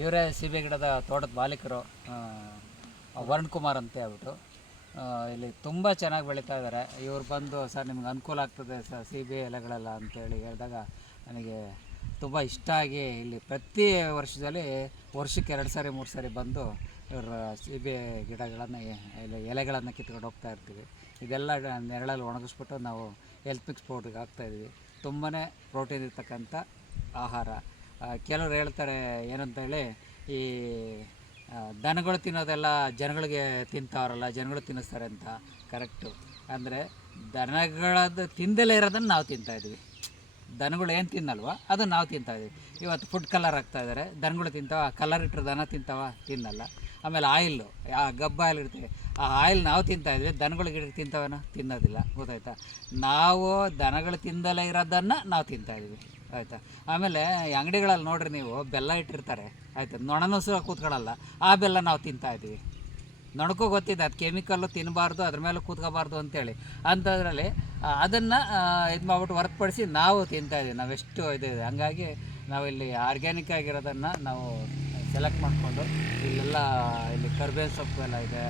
ಇವರೇ ಸೀಬೆ ಗಿಡದ ತೋಟದ ಮಾಲೀಕರು, ವರುಣ್ ಕುಮಾರ್ ಅಂತ ಹೇಳ್ಬಿಟ್ಟು. ಇಲ್ಲಿ ತುಂಬ ಚೆನ್ನಾಗಿ ಬೆಳೀತಾ ಇದ್ದಾರೆ. ಇವ್ರು ಬಂದು ಸರ್ ನಿಮ್ಗೆ ಅನುಕೂಲ ಆಗ್ತದೆ ಸರ್ ಸೀಬೆ ಎಲೆಗಳೆಲ್ಲ ಅಂತೇಳಿ ಹೇಳಿದಾಗ ನನಗೆ ತುಂಬ ಇಷ್ಟ ಆಗಿ ಇಲ್ಲಿ ಪ್ರತಿ ವರ್ಷದಲ್ಲಿ ವರ್ಷಕ್ಕೆ 2 ಸಾರಿ 3 ಸಾರಿ ಬಂದು ಇವರು ಸೀಬೆ ಗಿಡಗಳನ್ನು ಎಲೆಗಳನ್ನು ಕಿತ್ಕೊಂಡು ಹೋಗ್ತಾ ಇರ್ತೀವಿ. ಇದೆಲ್ಲ ನೆರಳಲ್ಲಿ ಒಣಗಿಸ್ಬಿಟ್ಟು ನಾವು ಹೆಲ್ತ್ ಮಿಕ್ಸ್ ಪೌಡ್ರಿಗೆ ಹಾಕ್ತಾಯಿದ್ವಿ. ತುಂಬಾ ಪ್ರೋಟೀನ್ ಇರ್ತಕ್ಕಂಥ ಆಹಾರ. ಕೆಲವ್ರು ಹೇಳ್ತಾರೆ ಏನಂತೇಳಿ, ಈ ದನಗಳು ತಿನ್ನೋದೆಲ್ಲ ಜನಗಳಿಗೆ ತಿಂತಾವ್ರಲ್ಲ, ಜನಗಳು ತಿನ್ನಿಸ್ತಾರೆ ಅಂತ. ಕರೆಕ್ಟು. ಅಂದರೆ ದನಗಳದ್ದು ತಿಂದಲೇ ಇರೋದನ್ನು ನಾವು ತಿಂತಾಯಿದ್ವಿ. ದನಗಳು ಏನು ತಿನ್ನಲ್ವ ಅದನ್ನು ನಾವು ತಿಂತಾಯಿದ್ವಿ. ಇವತ್ತು ಫುಡ್ ಕಲರ್ ಹಾಕ್ತಾಯಿದ್ದಾರೆ. ದನಗಳು ತಿಂತಾವ, ಕಲರ್ ಇಟ್ಟರೆ ದನ ತಿಂತಾವ? ತಿನ್ನಲ್ಲ. ಆಮೇಲೆ ಆಯಿಲ್ಲು, ಗಬ್ಬ ಆಯಿಲ್ ಇರ್ತೀವಿ, ಆ ಆಯಿಲ್ ನಾವು ತಿಂತಾಯಿದ್ವಿ. ದನಗಳಿಗೆ ತಿಂತಾವೇನೋ? ತಿನ್ನೋದಿಲ್ಲ. ಗೊತ್ತಾಯ್ತಾ? ನಾವು ದನಗಳು ತಿಂದಲೇ ಇರೋದನ್ನು ನಾವು ತಿಂತಾಯಿದ್ವಿ. ಆಯಿತಾ? ಆಮೇಲೆ ಅಂಗಡಿಗಳಲ್ಲಿ ನೋಡ್ರಿ ನೀವು, ಬೆಲ್ಲ ಇಟ್ಟಿರ್ತಾರೆ. ಆಯಿತಾ? ನೊಣನೂ ಸಹ ಕೂತ್ಕೊಳ್ಳಲ್ಲ. ಆ ಬೆಲ್ಲ ನಾವು ತಿಂತಾಯಿದ್ವಿ. ನೊಣಕ್ಕೂ ಗೊತ್ತಿದೆ ಅದು ಕೆಮಿಕಲ್ಲು, ತಿನ್ನಬಾರ್ದು, ಅದ್ರ ಮೇಲೆ ಕೂತ್ಕೋಬಾರ್ದು ಅಂತೇಳಿ. ಅಂಥದ್ರಲ್ಲಿ ಅದನ್ನು ಇದು ಮಾಡ್ಬಿಟ್ಟು ಹೊರತುಪಡಿಸಿ ನಾವು ತಿಂತಾಯಿದ್ವಿ. ನಾವೆಷ್ಟು ಇದೆ. ಹಂಗಾಗಿ ನಾವಿಲ್ಲಿ ಆರ್ಗ್ಯಾನಿಕ್ ಆಗಿರೋದನ್ನು ನಾವು ಸೆಲೆಕ್ಟ್ ಮಾಡಿಕೊಂಡು ಇಲ್ಲೆಲ್ಲ ಇಲ್ಲಿ ಕರ್ಬೇವಿನ ಸೊಪ್ಪು ಎಲ್ಲ ಇದೆ,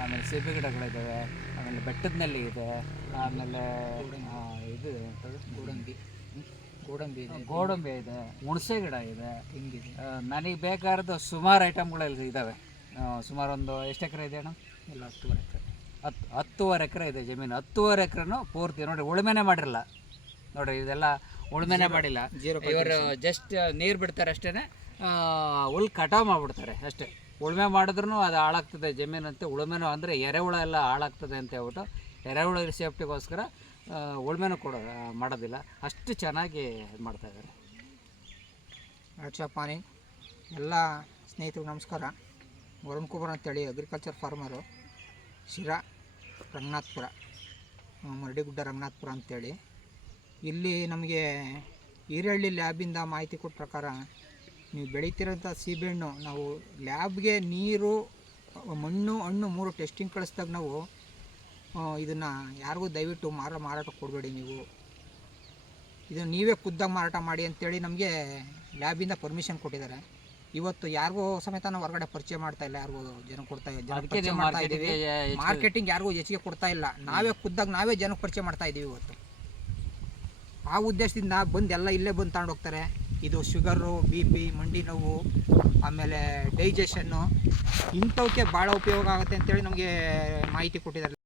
ಆಮೇಲೆ ಸೀಬೆ ಗಿಡಗಳಿದ್ದಾವೆ, ಆಮೇಲೆ ಬೆಟ್ಟದ ಇದೆ, ಆಮೇಲೆ ಇದು ಗೋಡಂಬಿ ಇದೆ, ಹುಣಸೆ ಗಿಡ ಇದೆ. ಹಿಂಗಿದೆ. ನನಗೆ ಬೇಕಾದ ಸುಮಾರು ಐಟಮ್ಗಳಲ್ಲಿ ಇದ್ದಾವೆ. ಸುಮಾರು ಒಂದು ಎಷ್ಟು ಎಕರೆ ಇದೆ ಅಣ್ಣ? ಎಲ್ಲ 10.5 ಎಕರೆ. 10.5 ಎಕರೆ ಇದೆ ಜಮೀನು. 10.5 ಎಕರೆನೂ ಪೂರ್ತಿ ನೋಡಿ ಉಳುಮೆನೇ ಮಾಡಿರಲ್ಲ. ನೋಡಿರಿ, ಇದೆಲ್ಲ ಉಳುಮೆನೇ ಮಾಡಿಲ್ಲ. ಇವರು ಜಸ್ಟ್ ನೀರು ಬಿಡ್ತಾರೆ ಅಷ್ಟೇ, ಹುಲ್ ಕಟಾವು ಮಾಡಿಬಿಡ್ತಾರೆ ಅಷ್ಟೇ. ಉಳುಮೆ ಮಾಡಿದ್ರೂ ಅದು ಹಾಳಾಗ್ತದೆ ಜಮೀನಂತೆ. ಉಳುಮೆನೂ ಅಂದರೆ ಎರೆಹುಳ ಎಲ್ಲ ಹಾಳಾಗ್ತದೆ ಅಂತ ಹೇಳ್ಬಿಟ್ಟು ಎರೆಹುಳ ಸೇಫ್ಟಿಗೋಸ್ಕರ ಉಳುಮೆನೂ ಮಾಡೋದಿಲ್ಲ. ಅಷ್ಟು ಚೆನ್ನಾಗಿ ಇದು ಮಾಡ್ತಾಯಿದ್ದಾರೆ. ಪಾನಿ ಎಲ್ಲ ಸ್ನೇಹಿತರು ನಮಸ್ಕಾರ. ವರುಣ್ ಕುಮಾರ್ ಅಂತೇಳಿ ಅಗ್ರಿಕಲ್ಚರ್ ಫಾರ್ಮರು, ಶಿರಾ, ರಂಗನಾಥ್ಪುರ, ಮರಡಿಗುಡ್ಡ ರಂಗನಾಥ್ಪುರ ಅಂತೇಳಿ. ಇಲ್ಲಿ ನಮಗೆ ಈರಳ್ಳಿ ಲ್ಯಾಬಿಂದ ಮಾಹಿತಿ ಕೊಟ್ಟ ಪ್ರಕಾರ ನೀವು ಬೆಳೀತಿರೋಂಥ ಸೀಬೆಹಣ್ಣು ನಾವು ಲ್ಯಾಬ್ಗೆ ನೀರು, ಮಣ್ಣು, ಹಣ್ಣು 3 ಟೆಸ್ಟಿಂಗ್ ಕಳಿಸ್ದಾಗ ನಾವು ಇದನ್ನು ಯಾರಿಗೂ ದಯವಿಟ್ಟು ಮಾರಾಟಕ್ಕೆ ಕೊಡಬೇಡಿ. ನೀವು ಇದನ್ನು ನೀವೇ ಖುದ್ದಾಗಿ ಮಾರಾಟ ಮಾಡಿ ಅಂತೇಳಿ ನಮಗೆ ಲ್ಯಾಬಿಂದ ಪರ್ಮಿಷನ್ ಕೊಟ್ಟಿದ್ದಾರೆ. ಇವತ್ತು ಯಾರಿಗೂ ಸಮೇತ ನಾವು ಹೊರಗಡೆ ಪರಿಚಯ ಮಾಡ್ತಾ ಇಲ್ಲ, ಯಾರಿಗೂ ಜನಕ್ಕೆ ಪರಿಚಯ ಮಾಡ್ತಾ ಇದ್ದೀವಿ. ಮಾರ್ಕೆಟಿಂಗ್ ಯಾರಿಗೂ ಹೆಚ್ಚಿಗೆ ಕೊಡ್ತಾ ಇಲ್ಲ. ನಾವೇ ಖುದ್ದಾಗಿ ನಾವೇ ಜನಕ್ಕೆ ಪರಿಚಯ ಮಾಡ್ತಾ ಇದ್ದೀವಿ ಇವತ್ತು. ಆ ಉದ್ದೇಶದಿಂದ ಬಂದು ಎಲ್ಲ ಇಲ್ಲೇ ಬಂದು ತಗೊಂಡು ಹೋಗ್ತಾರೆ. ಇದು ಶುಗರು, BP, ಮಂಡಿ ನೋವು, ಆಮೇಲೆ ಡೈಜೆಷನ್ನು, ಇಂಥವಕ್ಕೆ ಭಾಳ ಉಪಯೋಗ ಆಗುತ್ತೆ ಅಂತೇಳಿ ನಮಗೆ ಮಾಹಿತಿ ಕೊಟ್ಟಿದ್ದಾರೆ.